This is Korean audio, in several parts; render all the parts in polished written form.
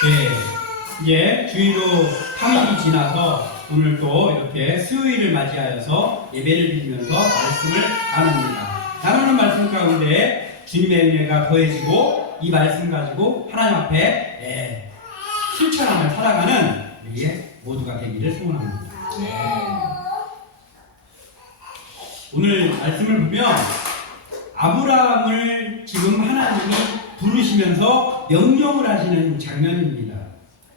네, 이제 주일로 3일이 지나서 오늘 또 이렇게 수요일을 맞이하여서 예배를 드리면서 말씀을 나눕니다. 나누는 말씀 가운데 주님의 은혜가 더해지고 이 말씀 가지고 하나님 앞에 실천하며 살아가는 우리 모두가 되기를 소원합니다. 오늘 말씀을 보면 아브라함을 지금 하나님이 부르시면서 명령을 하시는 장면입니다.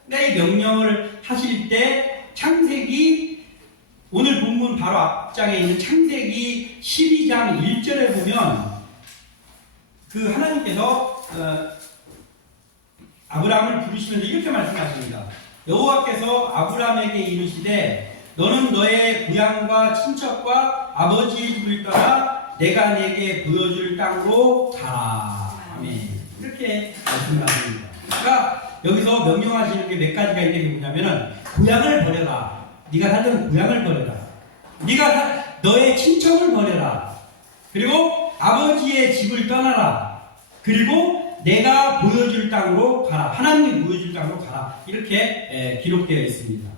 근데 이 명령을 하실 때 창세기 오늘 본문 바로 앞장에 있는 창세기 12장 1절에 보면 그 하나님께서 아브라함을 부르시면서 이렇게 말씀하십니다. 여호와께서 아브라함에게 이르시되 너는 너의 고향과 친척과 아버지의 집을 떠나 내가 네게 보여줄 땅으로 가라. 아멘. 이렇게 말씀하십니다. 그러니까 여기서 명령하시는 게 몇 가지가 있는 게 뭐냐면은 고향을 버려라. 네가 살던 고향을 버려라. 네가 너의 친척을 버려라. 그리고 아버지의 집을 떠나라. 그리고 내가 보여줄 땅으로 가라. 하나님이 보여줄 땅으로 가라. 이렇게 기록되어 있습니다.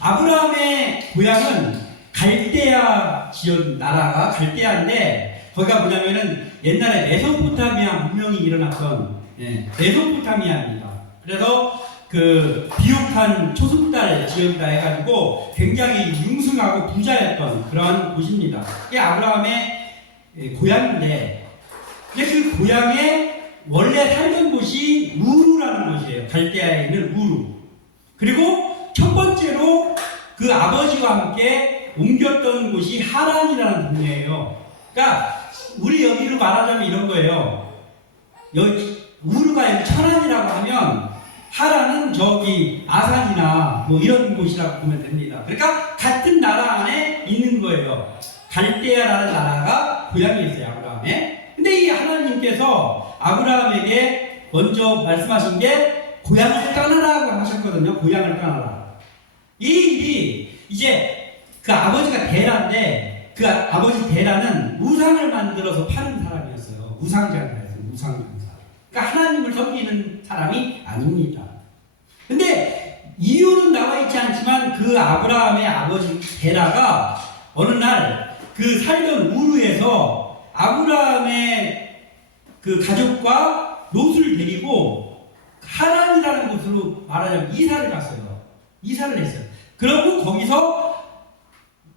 아브라함의 고향은 갈대아 지역 나라가 갈대아인데 거기가 뭐냐면은 옛날에 메소포타미아 문명이 일어났던 메소포타미아입니다. 그래서 그 비옥한 초승달 지역이다 해가지고 굉장히 융숭하고 부자였던 그러한 곳입니다. 이게 아브라함의 고향인데 이제 그 고향에 원래 살던 곳이 우루라는 곳이에요. 갈대아에 있는 우루. 그리고 첫 번째로 그 아버지와 함께 옮겼던 곳이 하란이라는 동네예요. 그러니까 우리 여기로 말하자면 이런 거예요. 여기 우루가 여기 천안이라고 하면 하란은 저기 아산이나 뭐 이런 곳이라고 보면 됩니다. 그러니까 같은 나라 안에 있는 거예요. 갈대아라는 나라가 고향이었어요, 아브라함의. 근데 이 하나님께서 아브라함에게 먼저 말씀하신 게 고향을 떠나라고 하셨거든요. 고향을 떠나라. 이 일이 이제 그 아버지가 데라인데 그 아버지 데라는 우상을 만들어서 파는 사람이었어요. 우상장사였어요. 우상장사. 그러니까 하나님을 섬기는 사람이 아닙니다. 근데 이유는 나와 있지 않지만 그 아브라함의 아버지 데라가 어느 날 그 살던 우르에서 아브라함의 그 가족과 롯을 데리고 하란이라는 곳으로 말하자면 이사를 갔어요. 이사를 했어요. 그러고 거기서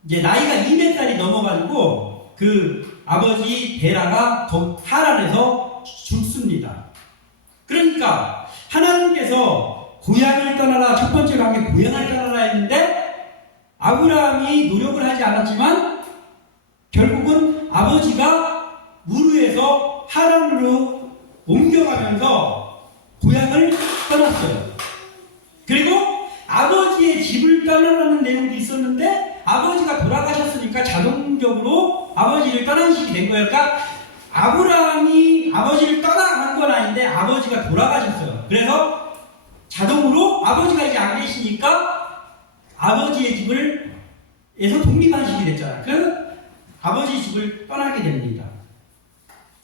이제 나이가 200살이 넘어가지고 그 아버지 데라가 하란에서 죽습니다. 그러니까 하나님께서 고향을 떠나라, 첫 번째로 한 게 고향을 떠나라 했는데 아브라함이 노력을 하지 않았지만 결국은 아버지가 우르에서 하란으로 옮겨가면서 고향을 떠났어요. 그리고 아버지의 집을 떠나라는 내용도 있었는데 아버지가 돌아가셨으니까 자동적으로 아버지를 떠나시게 된 거예요. 그러니까 아브라함이 아버지를 떠나간 건 아닌데 아버지가 돌아가셨어요. 그래서 자동으로 아버지가 이제 안 계시니까 아버지의 집에서 독립하시게 됐잖아요. 그래서 아버지 집을 떠나게 됩니다.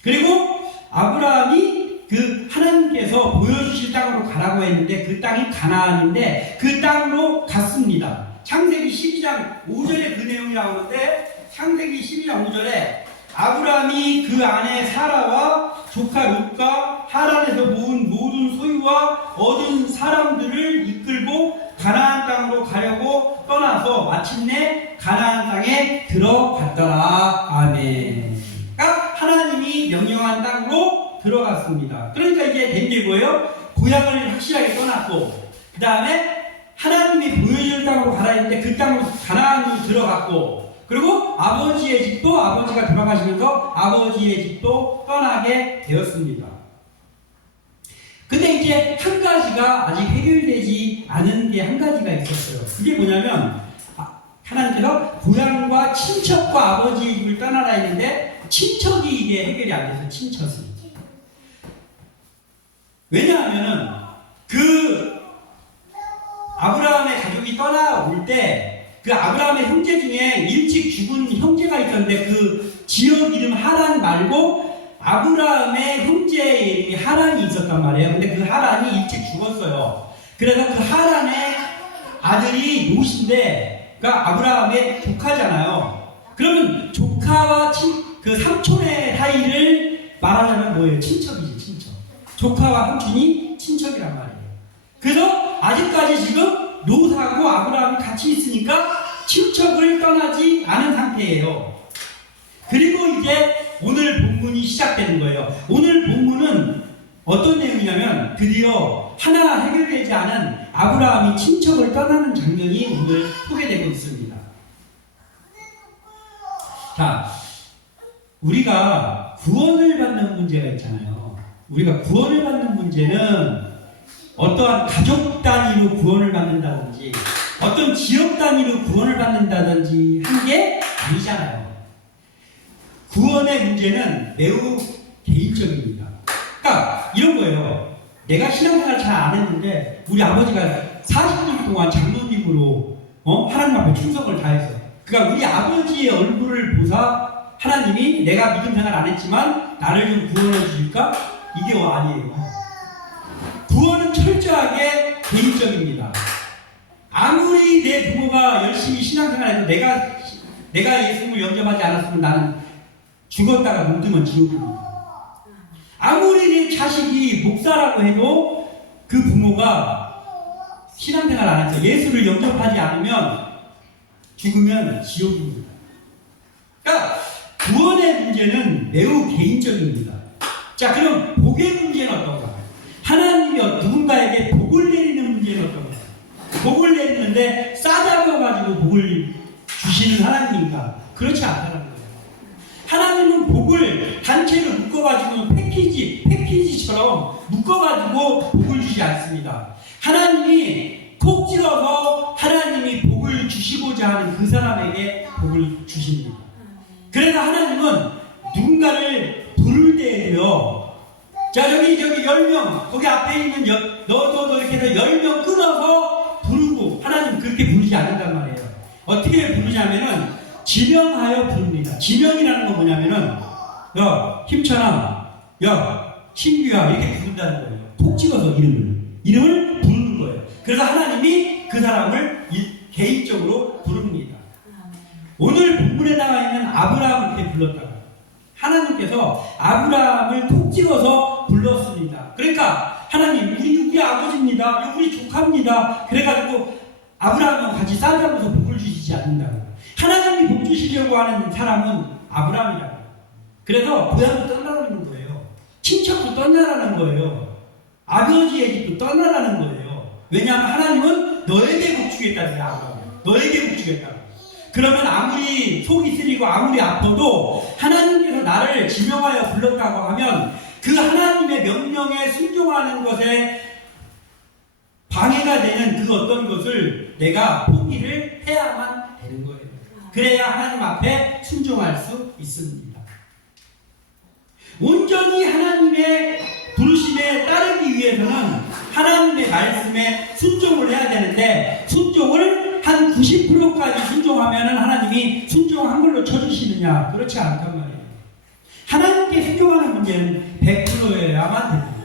그리고 아브라함이 그 하나님께서 보여주실 땅으로 가라고 했는데 그 땅이 가나안인데 그 땅으로 갔습니다. 창세기 12장 5절에 그 내용이 나오는데 창세기 12장 5절에 아브라함이 그 아내 사라와 조카 롯과 하란에서 모은 모든 소유와 얻은 사람들을 이끌고 가나안 땅으로 가려고 떠나서 마침내 가나안 땅에 들어갔더라. 아멘. 그러니까 하나님이 명령한 땅으로 들어갔습니다. 그러니까 이제 된 게 뭐예요? 고향을 확실하게 떠났고 그 다음에 하나님이 보여줄 땅으로 가라 했는데 그 땅으로 가나안으로 들어갔고 그리고 아버지의 집도 아버지가 돌아가시면서 아버지의 집도 떠나게 되었습니다. 근데 이제 한 가지가 아직 해결되지 않은 게 한 가지가 있었어요. 그게 뭐냐면 하나님께서 고향과 친척과 아버지의 집을 떠나라 했는데 친척이 이게 해결이 안 돼서 친척이. 왜냐하면은 그 아브라함의 가족이 떠나올 때 그 아브라함의 형제 중에 일찍 죽은 형제가 있었는데 그 지역 이름 하란 말고 아브라함의 형제의 이름이 하란이 있었단 말이에요. 근데 그 하란이 일찍 죽었어요. 그래서 그 하란의 아들이 롯인데, 그러니까 아브라함의 조카잖아요. 그러면 조카와 그 삼촌의 사이를 말하자면 뭐예요? 친척이지, 친척. 조카와 삼촌이 친척이란 말이에요. 그래서 아직까지 지금 롯하고 아브라함이 같이 있으니까 친척을 떠나지 않은 상태예요. 그리고 이제 오늘 본문이 시작되는 거예요. 오늘 본문은 어떤 내용이냐면 드디어 하나 해결되지 않은 아브라함이 친척을 떠나는 장면이 오늘 소개되고 있습니다. 자, 우리가 구원을 받는 문제가 있잖아요. 우리가 구원을 받는 문제는 어떠한 가족 단위로 구원을 받는다든지 어떤 지역 단위로 구원을 받는다든지 한 게 아니잖아요. 구원의 문제는 매우 개인적입니다. 그러니까 이런 거예요. 내가 신앙생활 잘 안 했는데 우리 아버지가 40년 동안 장로님으로 하나님 앞에 충성을 다해서, 그러니까 우리 아버지의 얼굴을 보사 하나님이 내가 믿음 생활 안 했지만 나를 좀 구원해 주실까? 이게 아니에요. 구원은 철저하게 개인적입니다. 아무리 내 부모가 열심히 신앙생활해도 내가 예수님을 영접하지 않았으면 나는 죽었다가 묻으면 지옥입니다. 아무리 내 자식이 목사라고 해도 그 부모가 신앙생활 안 해서 예수를 영접하지 않으면 죽으면 지옥입니다. 그러니까 구원의 문제는 매우 개인적입니다. 자, 그럼 복의 문제는 어떤가? 하나님이 누군가에게 복을 내리는 문제는 어떤가? 복을 내리는데 싸잡아가지고 복을 주시는 하나님인가? 그렇지 않다는 거예요. 하나님은 복을 단체로 묶어가지고 패키지처럼 묶어가지고 복을 주지 않습니다. 하나님이 콕 찍어서 하나님이 복을 주시고자 하는 그 사람에게 복을 주십니다. 그래서 하나님은 누군가를 부를 때에도요, 자, 저기 10명, 거기 앞에 있는 너 이렇게 해서 10명 끊어서 부르고, 하나님 그렇게 부르지 않는단 말이에요. 어떻게 부르냐면은, 지명하여 부릅니다. 지명이라는 건 뭐냐면은, 야, 힘찬아, 야, 신규야, 이렇게 부른다는 거예요. 톡 찍어서 이름을 부르는 거예요. 그래서 하나님이 그 사람을 개인적으로 부릅니다. 오늘 본문에 나와 있는 아브라함을 이렇게 불렀다고. 하나님께서 아브라함을 톡 찍어서 불렀습니다. 그러니까 하나님, 우리 아버지입니다. 우리 조카입니다. 그래가지고 아브라함과 같이 싸잡아서 복을 주시지 않는다고. 하나님이 복 주시려고 하는 사람은 아브라함이라고. 그래서 고향도 떠나라는 거예요. 친척도 떠나라는 거예요. 아버지의 집도 떠나라는 거예요. 왜냐하면 하나님은 너에게 복 주겠다는 거예요. 아브라함. 너에게 복 주겠다고. 그러면 아무리 속이 쓰리고 아무리 아파도 하나님께서 나를 지명하여 불렀다고 하면 그 하나님의 명령에 순종하는 것에 방해가 되는 그 어떤 것을 내가 포기를 해야만 되는 거예요. 그래야 하나님 앞에 순종할 수 있습니다. 온전히 하나님의 부르심에 따르기 위해서는 하나님의 말씀에 순종을 해야 되는데, 순종을 한 90%까지 순종하면 하나님이 순종한 걸로 쳐주시느냐? 그렇지 않단 말이에요. 하나님께 순종하는 문제는 100%여야만 됩니다.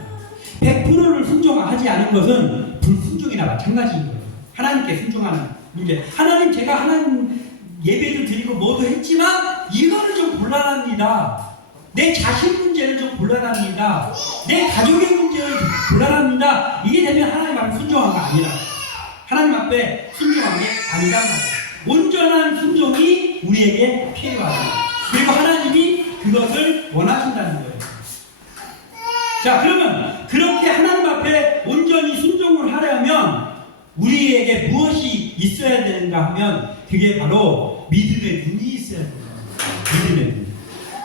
100%를 순종하지 않은 것은 불순종이나 마찬가지인 거예요. 하나님께 순종하는 문제. 하나님, 제가 하나님 예배를 드리고 뭐도 했지만 이거는 좀 곤란합니다. 내 자신 문제는 좀 곤란합니다. 내 가족의 문제는 좀 곤란합니다. 이게 되면 하나님 앞에 순종한 거 아니라, 하나님 앞에 순종한 게 아니란 말이에요. 온전한 순종이 우리에게 필요하다. 그리고 하나님이 그것을 원하신다는 거예요. 자, 그러면 그렇게 하나님 앞에 온전히 순종을 하려면 우리에게 무엇이 있어야 되는가 하면 그게 바로 믿음의 눈이 있어야 됩니다. 믿음의 눈.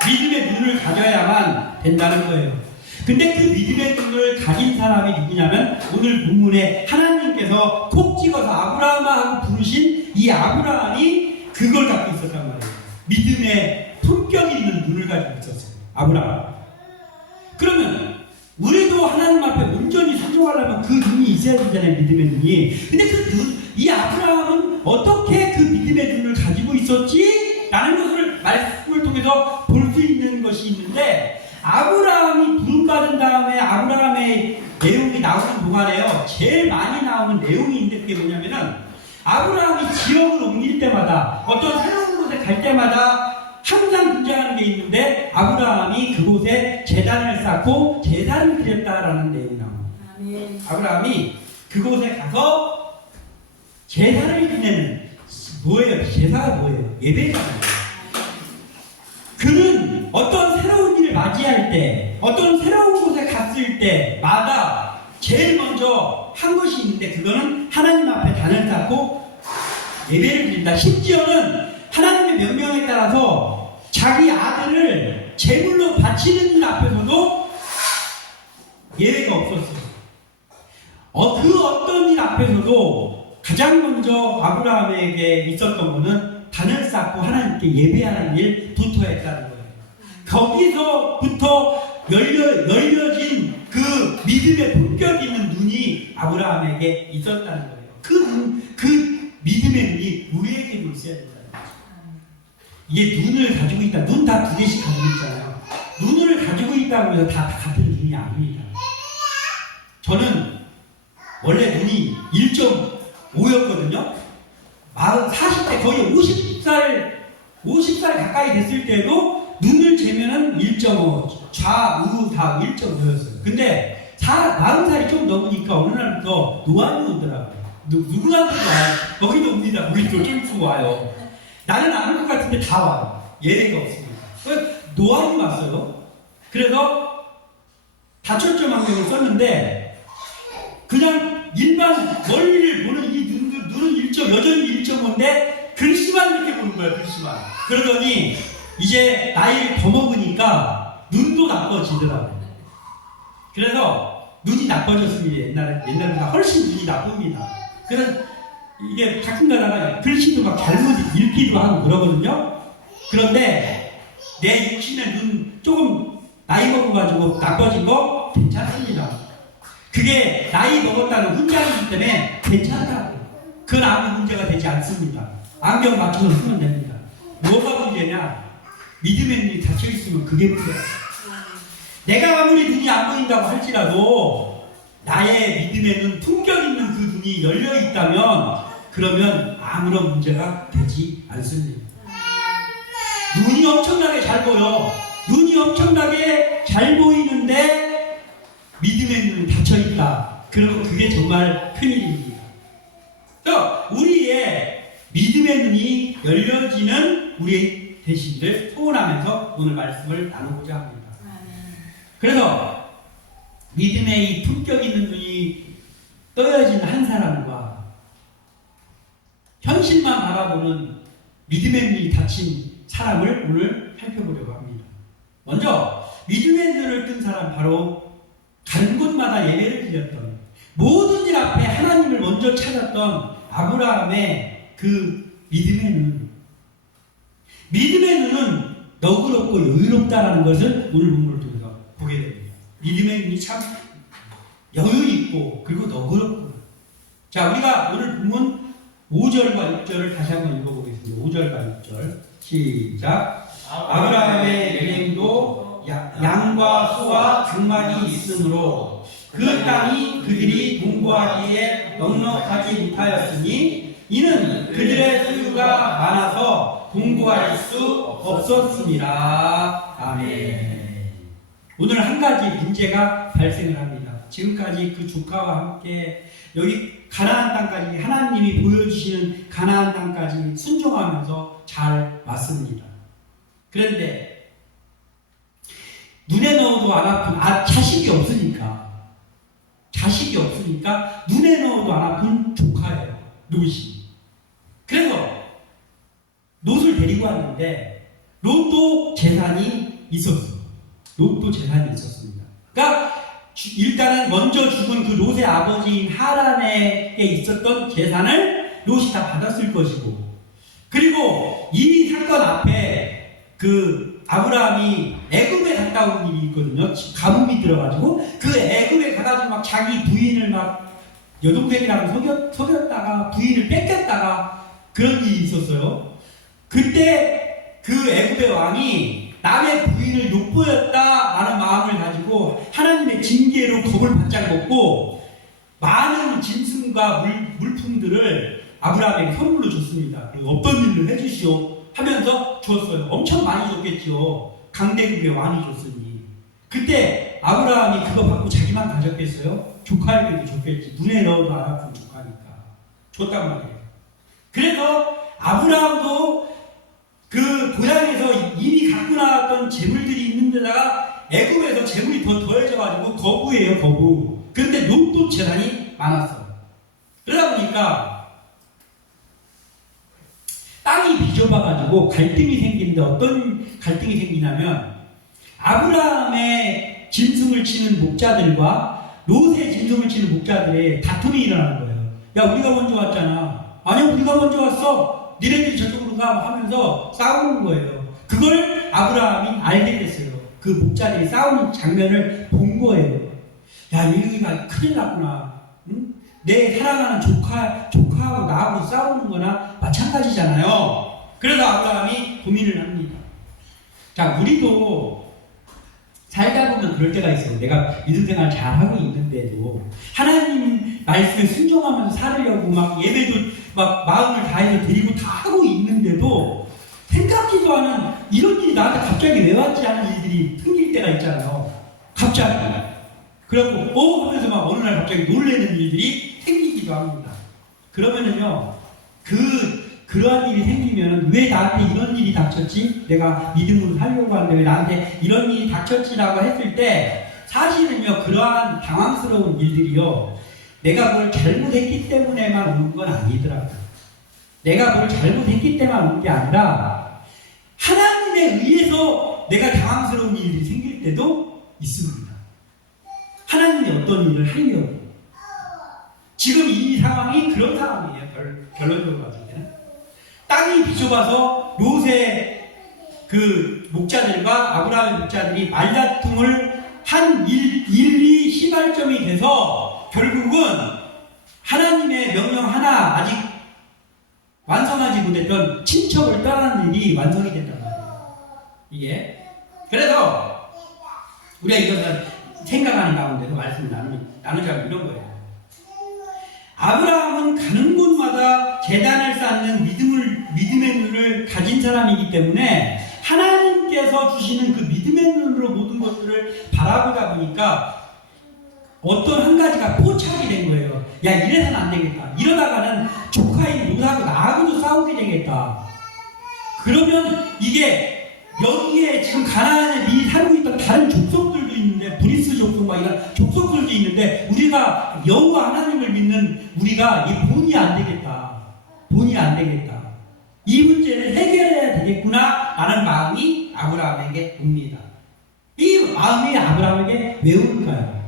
믿음의 눈을 가져야만 된다는 거예요. 근데 그 믿음의 눈을 가진 사람이 누구냐면 오늘 본문에 하나님께서 콕 찍어서 아브라함하고 부르신 이 아브라함이 그걸 갖고 있었단 말이에요. 믿음의 품격 있는 눈을 가지고 있었어요. 아브라함. 그러면 우리도 하나님 앞에 온전히 순종하려면 그 눈이 있어야 되잖아요. 믿음의 눈이. 근데 그 눈, 이 아브라함은 어떻게 그 믿음의 눈을 가지고 있었지? 라는 것을 말씀을 통해서 볼 수 있는 것이 있는데, 아브라함이 부름받은 다음에 아브라함의 내용이 나오는 동안 동안에요 제일 많이 나오는 내용이 있는데 그게 뭐냐면은 아브라함이 지역을 옮길 때마다 어떤 새로운 곳에 갈 때마다 항상 등장하는 게 있는데 아브라함이 그곳에 제단을 쌓고 제사를 드렸다라는 내용이 나옵니다. 아브라함이 그곳에 가서 제사를 지내는 뭐예요? 제사가 뭐예요? 예배잖아요. 그는 어떤 새로운 일을 맞이할 때, 어떤 새로운 곳에 갔을 때마다 제일 먼저 한 것이 있는데 그거는 하나님 앞에 단을 쌓고 예배를 드린다. 심지어는 하나님의 명령에 따라서 자기 아들을 제물로 바치는 일 앞에서도 예외가 없었어요. 그 어떤 일 앞에서도 가장 먼저 아브라함에게 있었던 것은 단을 쌓고 하나님께 예배하는 일부터 했다는 거예요. 거기서부터 열려진 그 믿음의 품격 있는 눈이 아브라함에게 있었다는 거예요. 그 믿음의 눈이 우리에게도 있어야 된다는 거죠. 이게 눈을 가지고 있다. 눈 다 두 개씩 가지고 있잖아요. 눈을 가지고 있다고 해서 다 같은 눈이 아닙니다. 저는 원래 눈이 1.5였거든요. 40대 거의 50살 가까이 됐을 때도 눈을 재면은 1.5, 좌우 다 1.5였어요. 근데 40살이 좀 넘으니까 어느 날부터 노안이 오더라고요. 누구한테도 와요. 거기도 옵니다. 우리도 쫄고 와요. 나는 안 올 것 같은데 다 와요. 예외가 없습니다. 노안이 왔어요. 그래서 다초점 안경을 썼는데 그냥 일반 멀리를 보는 이 눈은 여전히 1.5인데 글씨만 이렇게 보는 거예요. 글씨만. 그러더니 이제 나이를 더 먹으니까 눈도 나빠지더라고요. 그래서 눈이 나빠졌습니다. 옛날보다 훨씬 눈이 나쁩니다. 그래서 이게 가끔 가다가 글씨도 막 잘못 읽기도 하고 그러거든요. 그런데 내 육신의 눈 조금 나이 먹어가지고 나빠진 거 괜찮습니다. 그게 나이 먹었다는 훈장이기 때문에 괜찮다고. 그건 아무 문제가 되지 않습니다. 안경 맞춰서 쓰면 됩니다. 뭐가 문제냐? 믿음의 눈이 닫혀있으면 그게 문제야. 내가 아무리 눈이 안 보인다고 할지라도 나의 믿음의 눈, 품격 있는 그 눈이 열려있다면 그러면 아무런 문제가 되지 않습니다. 눈이 엄청나게 잘 보여. 눈이 엄청나게 잘 보이는데 믿음의 눈이 닫혀있다. 그러면 그게 정말 큰일입니다. 우리의 믿음의 눈이 열려지는 우리 되시기를 소원하면서 오늘 말씀을 나누고자 합니다. 그래서 믿음의 이 품격 있는 눈이 떠여진 한 사람과 현실만 바라보는 믿음의 눈이 닫힌 사람을 오늘 살펴보려고 합니다. 먼저 믿음의 눈을 뜬 사람, 바로 가는 곳마다 예배를 드렸던, 모든 일 앞에 하나님을 먼저 찾았던 아브라함의 그 믿음의 눈. 믿음의 눈은 너그럽고 여유롭다라는 것을 오늘 본문을 통해서 보게 됩니다. 믿음의 눈이 참 여유 있고 그리고 너그럽고. 자, 우리가 오늘 본문 5절과 6절을 다시 한번 읽어보겠습니다. 5절과 6절 시작. 아브라함의 여행도 양과 소와 장막이 있으므로 그 땅이 그들이 동거하기에 넉넉하지 못하였으니 이는 그들의 소유가 많아서 동거할 수 없었습니다. 아멘. 오늘 한 가지 문제가 발생을 합니다. 지금까지 그 조카와 함께 여기 가나안 땅까지, 하나님이 보여주시는 가나안 땅까지 순종하면서 잘 왔습니다. 그런데 눈에 넣어도 안 아픈 자식이 없으니까 눈에 넣어도 안 아픈 조카예요. 롯이. 그래서 롯을 데리고 왔는데 롯도 재산이 있었어요. 롯도 재산이 있었습니다. 그러니까 일단은 먼저 죽은 그 롯의 아버지인 하란에게 있었던 재산을 롯이 다 받았을 것이고, 그리고 이 사건 앞에 그 아브라함이 애굽에 갔다 온 일이 있거든요. 가뭄이 들어가지고 그 애굽에 가가지고 막 자기 부인을 막 여동생이랑 속였다가 부인을 뺏겼다가 그런 일이 있었어요. 그때 그 애굽의 왕이 남의 부인을 욕보였다라는 마음을 가지고 하나님의 징계로 겁을 바짝 먹고 많은 짐승과 물품들을 아브라함에게 선물로 줬습니다. 그리고 어떤 일을 해주시오 하면서 주었어요. 엄청 많이 줬겠죠. 강대국의 왕이 줬으니. 그때 아브라함이 그거 받고 자기만 가졌겠어요? 조카에게도 줬겠지. 눈에 넣어도 안 아픈 조카니까. 줬단 말이에요. 그래서 아브라함도 그 고향에서 이미 갖고 나왔던 재물들이 있는 데다가 애굽에서 재물이 더 더해져가지고 거부예요, 거부. 그런데 롯도 재산이 많았어요. 그러다 보니까 땅이 비좁아가지고 갈등이 생기는데 어떤 갈등이 생기냐면 아브라함의 짐승을 치는 목자들과 롯의 짐승을 치는 목자들의 다툼이 일어나는 거예요. 야, 우리가 먼저 왔잖아. 아니야, 우리가 먼저 왔어. 니네들이 저쪽으로 가 하면서 싸우는 거예요. 그걸 아브라함이 알게 됐어요. 그 목자들이 싸우는 장면을 본 거예요. 야, 여기가 큰일 났구나. 응? 내 사랑하는 조카하고 나하고 싸우는 거나 마찬가지잖아요. 그래서 아브라함이 고민을 합니다. 자, 우리도 살다 보면 그럴 때가 있어요. 내가 믿음 생활 잘하고 있는데도 하나님 말씀에 순종하면서 살으려고 막 예배도 막 마음을 다해서 드리고 다 하고 있는데도 생각지도 않은 이런 일이 나한테 갑자기 왜 왔지 하는 일들이 생길 때가 있잖아요. 갑자기. 그래갖고 하면서 막 어느 날 갑자기 놀라는 일들이 생기기도 합니다. 그러면은요, 그러한 일이 생기면 왜 나한테 이런 일이 닥쳤지? 내가 믿음으로 살려고 하는데 왜 나한테 이런 일이 닥쳤지라고 했을 때 사실은요, 그러한 당황스러운 일들이요, 내가 뭘 잘못했기 때문에만 오는 건 아니더라고요. 내가 뭘 잘못했기 때문에 오는 게 아니라 하나님에 의해서 내가 당황스러운 일이 생길 때도 있습니다. 하나님이 어떤 일을 하려고. 지금 이 상황이 그런 상황이에요. 결론적으로 봤을 때는. 땅이 비좁아서 롯의 그 목자들과 아브라함의 목자들이 말다툼을 한 1, 2 시발점이 돼서 결국은 하나님의 명령 하나 아직 완성하지 못했던 친척을 떠나는 일이 완성이 됐단 말이에요. 이게. 그래서 우리가 이것을 생각하는 가운데서 말씀을 나누자면 이런 거예요. 아브라함은 가는 곳마다 제단을 쌓는 믿음의 눈을 가진 사람이기 때문에 하나님께서 주시는 그 믿음의 눈으로 모든 것들을 바라보다 보니까 어떤 한 가지가 포착이 된 거예요. 야, 이래서는 안 되겠다. 이러다가는 조카인 롯하고 나하고도 싸우게 되겠다. 그러면 이게 여기에 지금 가나안에 미리 살고 있던 다른 족속들도 있는데 브리스 족속 막 이런 족속들도 있는데 우리가 여호와 하나님을 믿는 우리가 이 본이 안 되겠다. 본이 안 되겠다. 이 문제를 해결해야 되겠구나 라는 마음이 아브라함에게 옵니다. 이 마음이 아브라함에게 왜 올까요?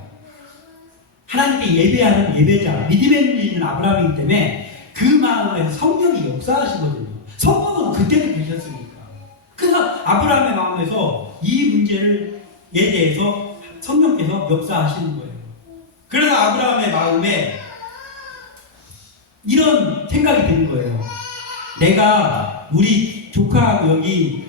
하나님께 예배하는 예배자, 믿음의 눈이 있는 아브라함이기 때문에 그 마음에서 성령이 역사하시거든요. 성령은 그때도 계셨으니까. 그래서 아브라함의 마음에서 이 문제에 대해서 성령께서 역사하시는 거예요. 그래서 아브라함의 마음에 이런 생각이 드는 거예요. 내가 우리 조카하고 여기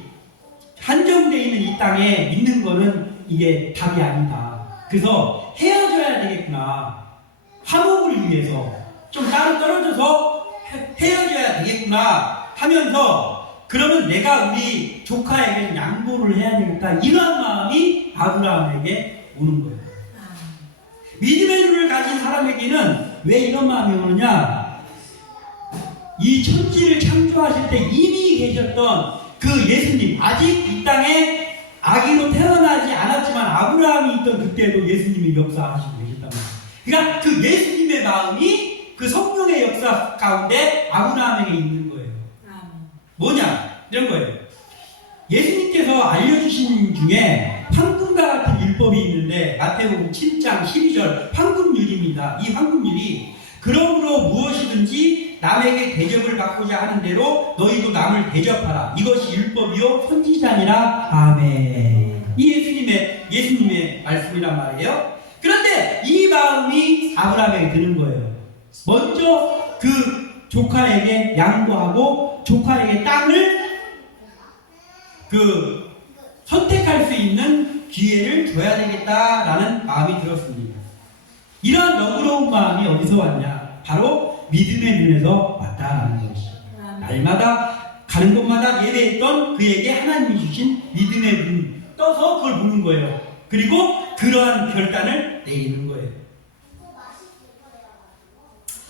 한정되어 있는 이 땅에 있는 거는 이게 답이 아니다. 그래서 헤어져야 되겠구나. 화목을 위해서 좀 따로 떨어져서 헤어져야 되겠구나 하면서 그러면 내가 우리 조카에게 양보를 해야 되겠다. 이런 마음이 아브라함에게 오는 거예요. 믿음의 눈을 가진 사람에게는 왜 이런 마음이 오느냐? 이 천지를 창조하실 때 이미 계셨던 그 예수님, 아직 이 땅에 아기로 태어나지 않았지만 아브라함이 있던 그때도 예수님이 역사하시고 계셨단 말이에요. 그러니까 그 예수님의 마음이 그 성령의 역사 가운데 아브라함에게 있는 거예요. 뭐냐? 이런 거예요. 예수님께서 알려주신 중에 황금과 같은 율법이 있는데 마태복음 7장 12절 황금률입니다. 이 황금률이 그러므로 무엇이든지 남에게 대접을 받고자 하는 대로 너희도 남을 대접하라. 이것이 율법이요 선지자니라. 아멘. 이 예수님의 말씀이란 말이에요. 그런데 이 마음이 아브라함에게 드는 거예요. 먼저 그 조카에게 양보하고 조카에게 땅을 선택할 수 있는 기회를 줘야 되겠다라는 마음이 들었습니다. 이러한 너그러운 마음이 어디서 왔냐? 바로 믿음의 눈에서 왔다라는 것이죠. 날마다 가는 곳마다 예배했던 그에게 하나님이 주신 믿음의 눈 떠서 그걸 보는 거예요. 그리고 그러한 결단을 내리는 거예요.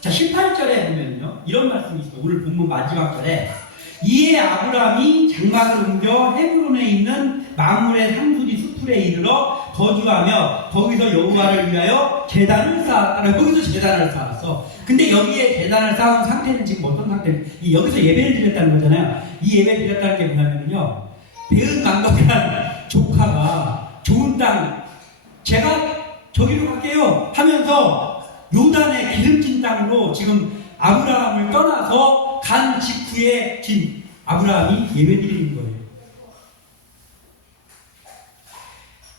자, 18절에 보면요, 이런 말씀이 있어요. 오늘 본문 마지막 절에 이에 아브라함이 장막을 옮겨 헤브론에 있는 마므레 상수리 수풀에 이르러 거주하며 거기서 여호와를 위하여 제단을 쌓았다. 거기서 제단을 쌓았어. 근데 여기에 제단을 쌓은 상태는 지금 어떤 상태는 여기서 예배를 드렸다는 거잖아요. 이 예배 드렸다는 게 뭐냐면요, 배은망덕한 조카가 좋은 땅, 제가 저기로 갈게요 하면서 요단의 기름진 땅으로 지금 아브라함을 떠나서 간 직후에 지금 아브라함이 예배드리는 거예요.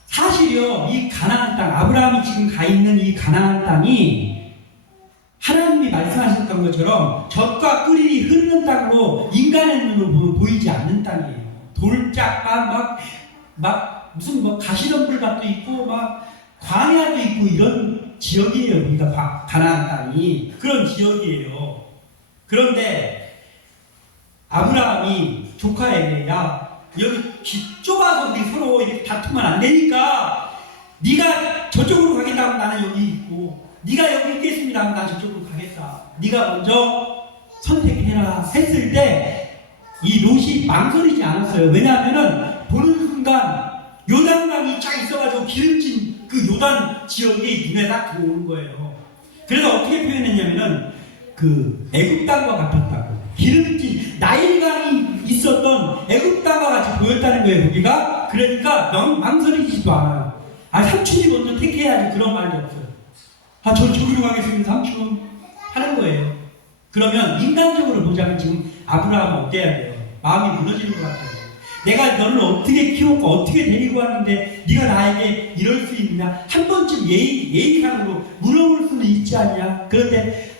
사실요, 이 가나안 땅, 아브라함이 지금 가 있는 이 가나안 땅이 하나님이 말씀하셨던 것처럼 젖과 꿀이 흐르는 땅으로 인간의 눈으로 보이지 않는 땅이에요. 돌짝밭 막 무슨 뭐 가시덤불밭도 있고 막 광야도 있고 이런 지역이에요. 우리가 가나안 땅이 그런 지역이에요. 그런데 아브라함이 조카에게 야, 여기 집 좁아서 우리 서로 이렇게 다투면 안 되니까 네가 저쪽으로 가겠다 하면 나는 여기 있고, 네가 여기 있겠습니다 하면 난 저쪽으로 가겠다. 네가 먼저 선택해라 했을 때 이 롯이 망설이지 않았어요. 왜냐하면은 보는 순간 요단강이 쫙 있어가지고 기름진 그 요단 지역이 눈에 딱 들어오는 거예요. 그래서 어떻게 표현했냐면은 그 애굽 땅과 같았다고. 기름진 나일강이 있었던 애굽 땅과 같이 보였다는 거예요. 거기가. 그러니까 너무 망설이지도 않아요. 아, 삼촌이 먼저 택해야지, 그런 말이 없어요. 아, 저 저기로 가겠습니다 삼촌 하는 거예요. 그러면 인간적으로 보자면 지금 아브라함은 어때야 돼요? 마음이 무너지는 것 같아요. 내가 너를 어떻게 키웠고 어떻게 데리고 왔는데 네가 나에게 이럴 수 있느냐? 한 번쯤 예의상으로 물어볼 수는 있지 않냐? 그런데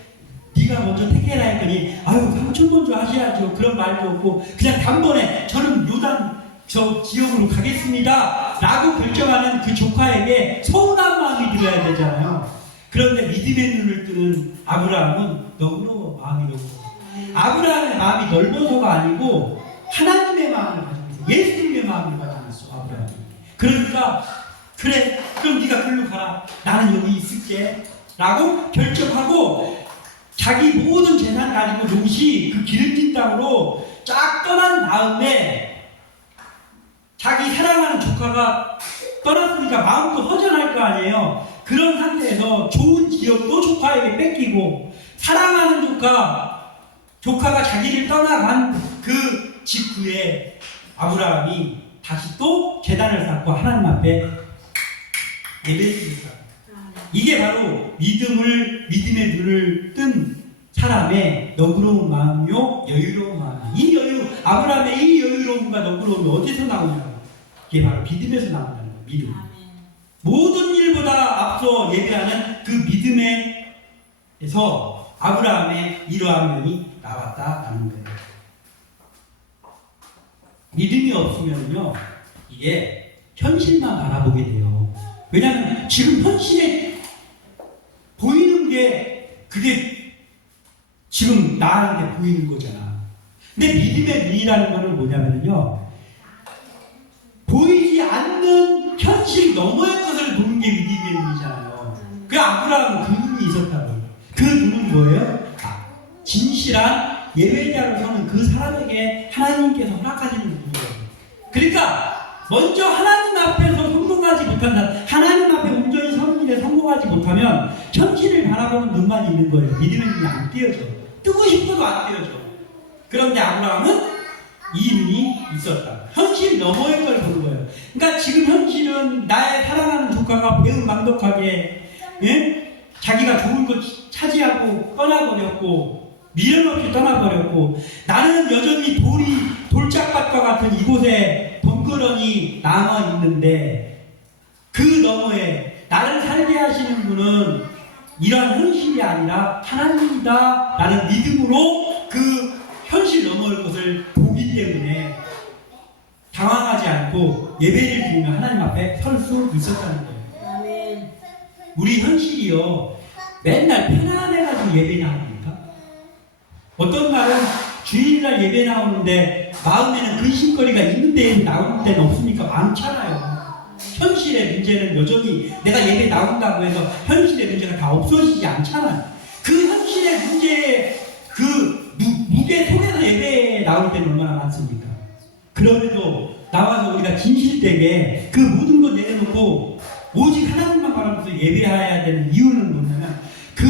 네가 먼저 택해라 했더니 아유, 삼촌 먼저 하셔야죠. 그런 말도 없고 그냥 단번에 저는 요단 저 지역으로 가겠습니다 라고 결정하는 그 조카에게 서운한 마음이 들어야 되잖아요. 그런데 믿음의 눈을 뜨는 아브라함은 너무너무 마음이 넓고, 아브라함의 마음이 넓어서가 아니고 하나님의 마음을 가지고 있어. 예수님의 마음을 가지고 있어, 아브라함이. 그러니까 그래, 그럼 네가 글로 가라, 나는 여기 있을게 라고 결정하고 자기 모든 재산 가지고 롯이 그 기름진 땅으로 쫙 떠난 다음에 자기 사랑하는 조카가 떠났으니까 마음도 허전할 거 아니에요. 그런 상태에서 좋은 지역도 조카에게 뺏기고, 사랑하는 조카가 자기를 떠나간 그 직후에 아브라함이 다시 또 제단을 쌓고 하나님 앞에 예배드립니다. 이게 바로 믿음의 눈을 뜬 사람의 너그러운 마음이요, 여유로운 마음. 이 아브라함의 이 여유로움과 너그러움이 어디서 나오냐고. 이게 바로 믿음에서 나온다는 거예요. 믿음. 모든 일보다 앞서 예배하는 그 믿음에서 아브라함의 이러한 면이 나왔다라는 거예요. 믿음이 없으면요, 이게 현실만 바라보게 돼요. 왜냐하면 지금 현실에 보이는 게 그게 지금 나한테 보이는 거잖아. 근데 믿음의 눈이라는 거는 뭐냐면요, 보이지 않는 현실 너머의 것을 보는 게 믿음의 눈이잖아요. 그 아브라함은 그 눈이 있었다고요. 그 눈은 뭐예요? 진실한 예배자로서는 그 사람에게 하나님께서 허락하시는 눈이에요. 그러니까 먼저 하나님 앞에서 성공하지 못한다, 하나님 앞에 온전히 서는 일에 성공하지 못하면 현실을 바라보는 눈만 있는 거예요. 믿음의 눈이 안 띄어져. 뜨고 싶어도 안 띄어져. 그런데 아브라함은 이 눈이 있었다. 현실 너머의 걸 보는 거예요. 그러니까 지금 현실은 나의 사랑하는 조카가 배은망덕하게, 예? 자기가 좋은 것 차지하고 떠나버렸고, 미련 없이 떠나버렸고, 나는 여전히 돌짝밭과 같은 이곳에 덩그러니 남아있는데, 그 너머에 나를 살게 하시는 분은 이러한 현실이 아니라 하나님이다 라는 믿음으로 그 현실 너머의 것을 보기 때문에 당황하지 않고 예배를 드리며 하나님 앞에 설 수 있었다는 거예요. 우리 현실이요. 맨날 편안해가지고 예배 나옵니까? 어떤 날은 주일날 예배 나오는데 마음에는 근심거리가 있는데 나오는 데는 없습니까? 많잖아요. 현실의 문제는 여전히 내가 예배 나온다고 해서 현실의 문제가 다 없어지지 않잖아요. 그 현실의 문제의 그 무게 속에서 예배에 나올 때는 얼마나 많습니까? 그럼에도 나와서 우리가 진실되게 그 모든 걸 내려놓고 오직 하나님만 바라면서 예배해야 되는 이유는 뭐냐면 그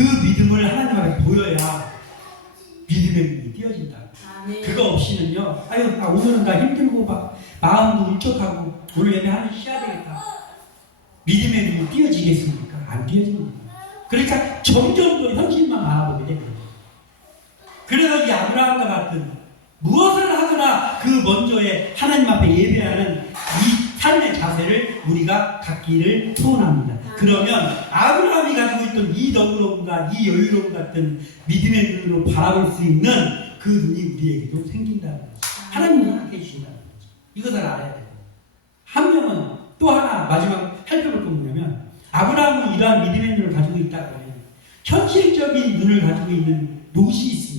믿음을 하나님 앞에 보여야 믿음의 눈이 띄어진다. 그거 없이는요, 아유, 오늘은 나 힘들고 마음도 울적하고 오늘 예배 하나 쉬어야 되겠다. 믿음의 눈이 띄어지겠습니까? 안 띄어집니다. 그러니까 점점 더 현실만 바라보게 됩니다. 그래서 이 아브라함과 같은 무엇을 하거나 그 먼저에 하나님 앞에 예배하는 이 삶의 자세를 우리가 갖기를 소원합니다. 그러면 아브라함이 가지고 있던 이 너그러움과 이 여유로움 같은 믿음의 눈으로 바라볼 수 있는 그 눈이 우리에게도 생긴다는 거죠. 하나님이 함께 해주신다는 거죠. 이것을 알아야 돼요. 한 명은 또 하나 마지막 살펴볼 건 뭐냐면 아브라함은 이러한 믿음의 눈을 가지고 있다고 해요. 현실적인 눈을 가지고 있는 롯이 있습니다.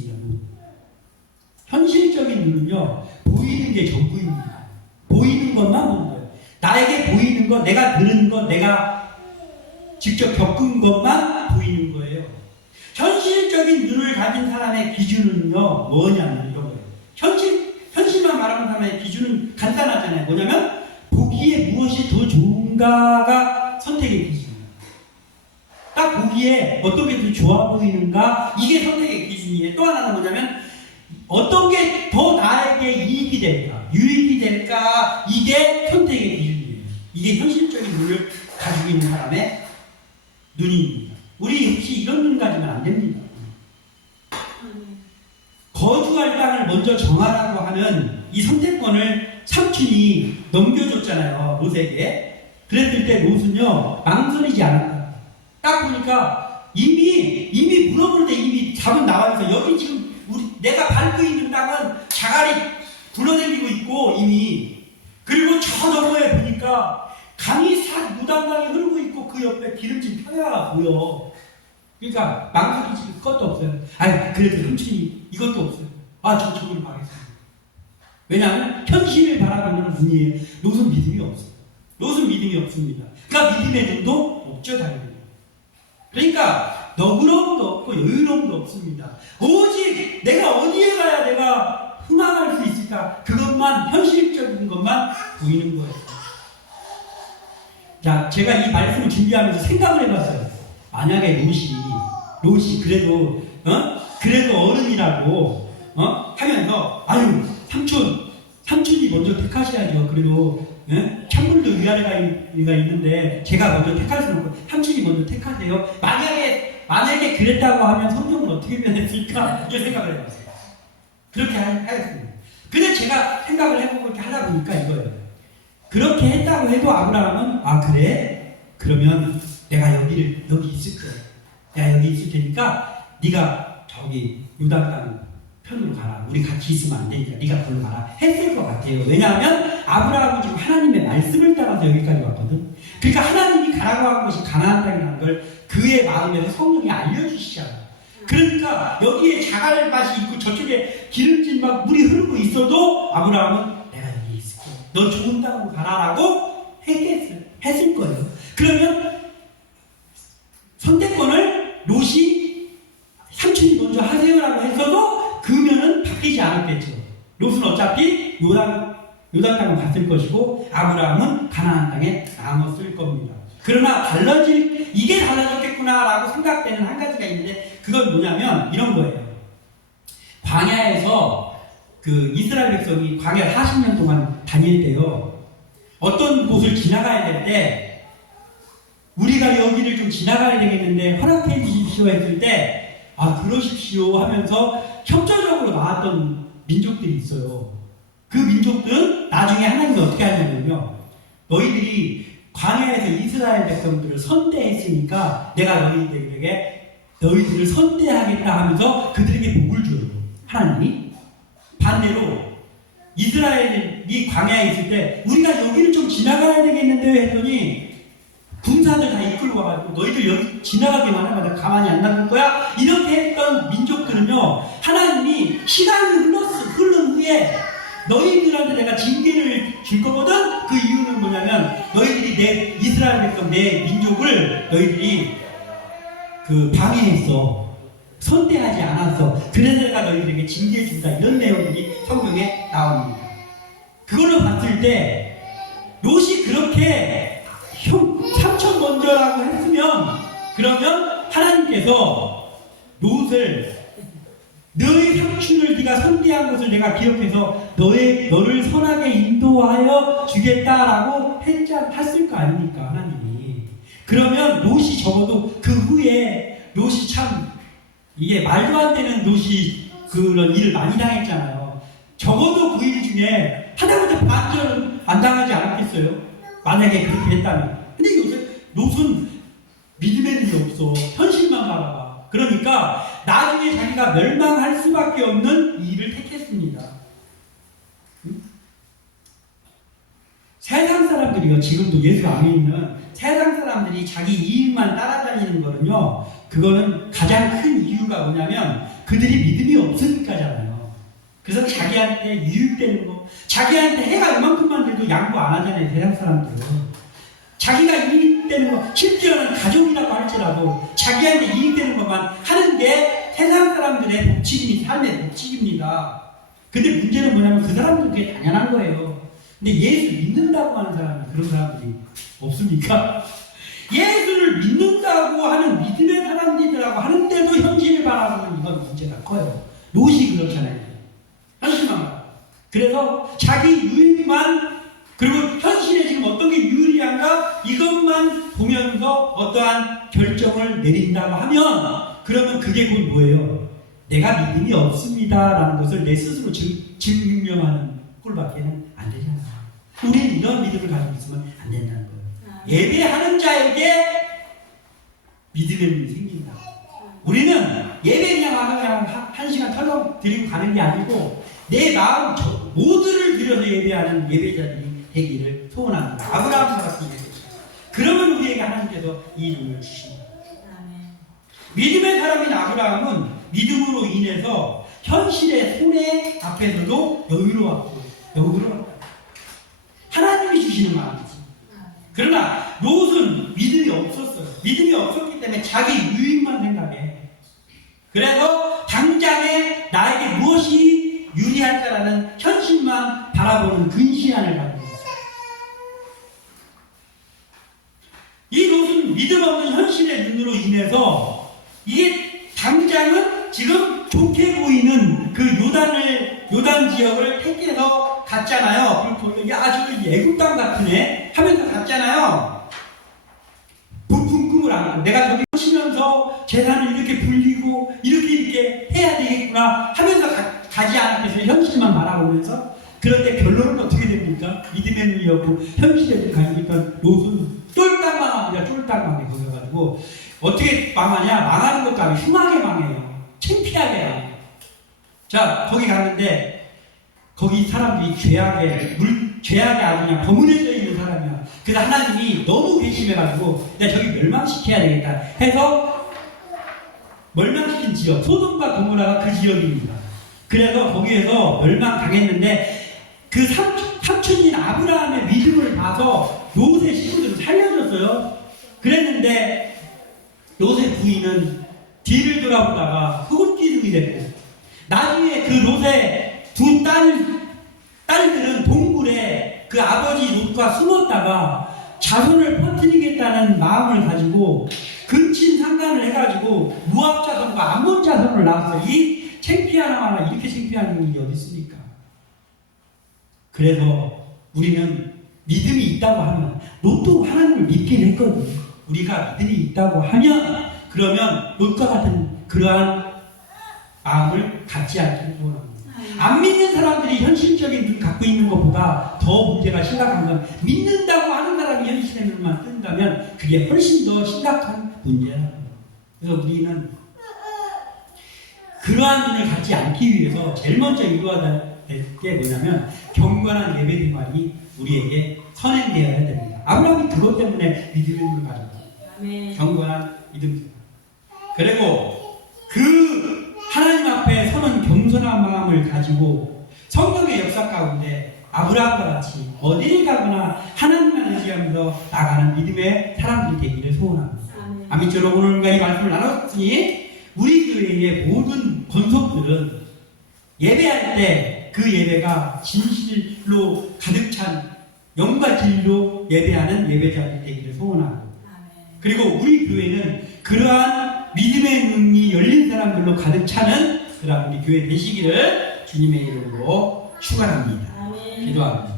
현실적인 눈은요, 보이는 게 전부입니다. 보이는 것만 보는 거예요. 나에게 보이는 것, 내가 들은 것, 내가 직접 겪은 것만 보이는 거예요. 현실적인 눈을 가진 사람의 기준은요, 뭐냐면 이런 거예요. 현실만 말하는 사람의 기준은 간단하잖아요. 뭐냐면, 보기에 무엇이 더 좋은가가 선택의 기준이에요. 딱 보기에 어떤 게 더 좋아 보이는가, 이게 선택의 기준이에요. 또 하나는 뭐냐면, 어떤 게 더 나에게 이익이 될까, 유익이 될까, 이게 선택의 기준이에요. 이게 현실적인 눈을 가지고 있는 사람의 눈입니다. 우리 역시 이런 눈 가지면 안 됩니다. 거주할 땅을 먼저 정하라고 하는 이 선택권을 삼촌이 넘겨줬잖아요, 롯에게. 그랬을 때 롯은요, 망설이지 않았다. 딱 보니까 이미 물어볼 때 이미 답은 나와서 여기 지금 내가 밟고 있는 땅은 자갈이 굴러다니고 있고 이미, 그리고 저 너머에 보니까 강이 무단강이 흐르고 있고 그 옆에 기름진 평야가 보여. 그러니까 망설이지 것도 없어요. 아니 그래도 삼촌이 이것도 없어요. 저 저기로 가겠습니다. 왜냐하면 현실을 바라보는 눈이에요. 롯은 믿음이 없어요. 롯은 믿음이 없습니다. 그러니까 믿음의 눈도 없죠, 당연히. 그러니까 너그러움도 없고 여유로움도 없습니다. 오직 내가 어디에 가야 내가 흥망할 수 있을까? 그것만, 현실적인 것만 보이는 거예요. 자, 제가 이 말씀을 준비하면서 생각을 해봤어요. 만약에 롯이 그래도 어른이라고 하면서 삼촌이 먼저 택하셔야죠. 그래도 찬물도 위아래가 있는데 제가 먼저 택할 수는 없고 삼촌이 먼저 택하세요. 만약에 그랬다고 하면 성경을 어떻게 변했을까? 이런 생각을 해봤어요. 그렇게 하였습니다. 근데 제가 생각을 해보고 이렇게 하다 보니까 이거예요. 그렇게 했다고 해도 아브라함은 그래? 그러면 내가 여기 있을 거야. 내가 여기 있을 테니까 네가 저기 요단강 편으로 가라. 우리 같이 있으면 안 되니까 네가 거기로 가라. 했을 것 같아요. 왜냐하면 아브라함은 지금 하나님의 말씀을 따라서 여기까지 왔거든. 그러니까 하나님이 가라고 한 것이 가나안 땅이라는 걸 그의 마음에서 성령이 알려주시잖아요. 그러니까 여기에 자갈밭이 있고 저쪽에 기름진 막 물이 흐르고 있어도 아브라함은 내가 여기 있을게. 너 좋은 땅으로 가라라고 했을 거예요. 그러면 선택권을 롯이 삼촌이 먼저 하세요라고 했어도 그면은 바뀌지 않았겠죠. 롯은 어차피 요단 땅을 갔을 것이고 아브라함은 가나안 땅에 남았을 겁니다. 그러나 이게 달라졌겠구나라고 생각되는 한 가지가 있는데 그건 뭐냐면 이런 거예요. 광야에서 그 이스라엘 백성이 광야 40년 동안 다닐 때요. 어떤 곳을 지나가야 될 때 우리가 여기를 좀 지나가야 되겠는데 허락해 주십시오 했을 때 그러십시오 하면서 협조적으로 나왔던 민족들이 있어요. 그 민족들은 나중에 하나님이 어떻게 하냐면요. 너희들이 광야에서 이스라엘 백성들을 선대했으니까 내가 너희들을 선대하겠다 하면서 그들에게 복을 줘요. 하나님이. 반대로 이스라엘이 광야에 있을 때 우리가 여기를 좀 지나가야 되겠는데 했더니 군사들 다 이끌고 들고 와가지고 너희들 여기 지나가기만 하면 내가 가만히 안 놔둘 거야? 이렇게 했던 민족들은요, 하나님이 시간이 흐른 후에 너희들한테 내가 징계를 줄 거거든? 그 이유는 뭐냐면 너희들이 내 이스라엘 백성 내 민족을 너희들이 그 방해했어. 선대하지 않았어. 그래서 내가 너희들에게 징계 준다. 이런 내용들이 성경에 나옵니다. 그걸로 봤을 때 롯이 그렇게 삼천 먼저라고 했으면 그러면 하나님께서 롯을 너의 삼촌을 네가 선대한 것을 내가 기억해서 너를 선하게 인도하여 주겠다라고 했을 거 아닙니까 하나님이. 그러면 롯이 적어도 그 후에 롯이 참 이게 말도 안 되는 롯이 그런 일을 많이 당했잖아요. 적어도 그 일 중에 하다못해 반절은 안 당하지 않았겠어요? 만약에 그렇게 했다면. 근데 요새 롯은 믿음의 눈이 없어. 현실만 바라봐. 그러니까 나중에 자기가 멸망할 수밖에 없는 일을 택했습니다. 세상 사람들이요, 지금도 예수 안 믿는 세상 사람들이 자기 이익만 따라다니는 거는요, 그거는 가장 큰 이유가 뭐냐면 그들이 믿음이 없으니까잖아요. 그래서 자기한테 유익되는 거, 자기한테 해가 이만큼만 돼도 양보 안 하잖아요, 세상 사람들은. 자기가 이익되는 거, 심지어는 가족이라고 할지라도 자기한테 이익되는 것만 하는 게 세상 사람들의 법칙이, 삶의 법칙입니다. 근데 문제는 뭐냐면 그 사람들은 그게 당연한 거예요. 근데 예수 믿는다고 하는 사람이 그런 사람들이 없습니까? 예수를 믿는다고 하는 믿음의 사람들이라고 하는데도 현실을 바라보면 이건 문제가 커요. 롯이 그렇잖아요. 현실만 봐. 그래서 자기 유익만, 그리고 현실에 지금 어떤 게 유리한가 이것만 보면서 어떠한 결정을 내린다고 하면 그러면 그게 곧 뭐예요? 내가 믿음이 없습니다라는 것을 내 스스로 증명하는 꼴밖에는 안 되잖아요. 우리는 이런 믿음을 가지고 있으면 안 된다는 거예요. 예배하는 자에게 믿음의 눈이 생긴다. 우리는 예배 그냥 한 시간 털렁 드리고 가는 게 아니고 내 마음 모두를 들여서 예배하는 예배자들이 되기를 소원합니다. 아브라함 같은 예배. 그러면 우리에게 하나님께서 이 눈을 주십니다. 믿음의 사람인 아브라함은 믿음으로 인해서 현실의 손해 앞에서도 여유로웠고 하나님이 주시는 마음이지. 그러나 롯은 믿음이 없었어요. 믿음이 없었기 때문에 자기 유익만 생각해. 그래서 당장에 나에게 무엇이 유리할까라는 현실만 바라보는 근시안을 가지고 있어요. 이 롯은 믿음 없는 현실의 눈으로 인해서 이게 당장은 지금 좋게 보이는 그 요단 지역을 택해서 갔잖아요. 그리고 야, 저기 애국 땅 같으네 하면서 갔잖아요. 부푼 꿈을 안 하고 내가 저기 쉬면서 재산을 이렇게 불리고 이렇게 해야 되겠구나 하면서 가지 않았겠어요. 현실만 바라보면서. 그런데 결론은 어떻게 됩니까? 믿음의 눈이 없고 현실의 눈을 가지고 있던 롯은 쫄딱망합니다. 쫄딱망해 거겨가지고 어떻게 망하냐? 망하는 것도 아니고 흉하게 망해요. 창피하게 망해요. 자, 거기 갔는데 거기 사람들이 죄악에 아주 그냥 버무려져 있는 사람이야. 그래서 하나님이 너무 괘씸해가지고 내가 저기 멸망시켜야 되겠다 해서 멸망시킨 지역, 소돔과 고모라가 그 지역입니다. 그래서 거기에서 멸망당했는데 그 삼촌인 아브라함의 믿음을 봐서 롯의 식구들을 살려줬어요. 그랬는데 롯의 부인은 뒤를 돌아보다가 흑기둥이 됐고 나중에 그 롯의 두 딸들은 동굴에 그 아버지 롯과 숨었다가 자손을 퍼뜨리겠다는 마음을 가지고 근친상간을 해가지고 모압 자손과 암몬 자손을 낳았어요. 이 창피하나 이렇게 창피한 일이 어디 있습니까? 그래서 우리는 믿음이 있다고 하면 롯도 하나님을 믿긴 했거든요. 우리가 믿음이 있다고 하면 그러면 롯과 같은 그러한 마음을 갖지 않기를 소원합니다. 안 믿는 사람들이 현실적인 눈 갖고 있는 것보다 더 문제가 심각한 건 믿는다고 하는 사람이 현실의 눈만 뜬다면 그게 훨씬 더 심각한 문제예요. 그래서 우리는 그러한 눈을 갖지 않기 위해서 제일 먼저 이루어야 될 게 뭐냐면 경건한 예배 생활이 우리에게 선행되어야 됩니다. 아브라함이 그것 때문에 믿음의 눈을 가졌다. 아멘. 경건한 믿음. 그리고 그 하나님 앞에 서는 겸손한 마음을 가지고 성경의 역사 가운데 아브라함과 같이 어디를 가거나 하나님만 의지하면서 나가는 믿음의 사람들이 되기를 소원합니다. 아멘. 아미처럼 오늘과 이 말씀을 나눴으니 우리 교회의 모든 권속들은 예배할 때 그 예배가 진실로 가득 찬 영과 진리로 예배하는 예배자들이 되기를 소원하고, 아멘. 그리고 우리 교회는 그러한 믿음의 눈이 열린 사람들로 가득 차는 그러한 우리 교회 되시기를 주님의 이름으로 축원합니다. 아멘. 기도합니다.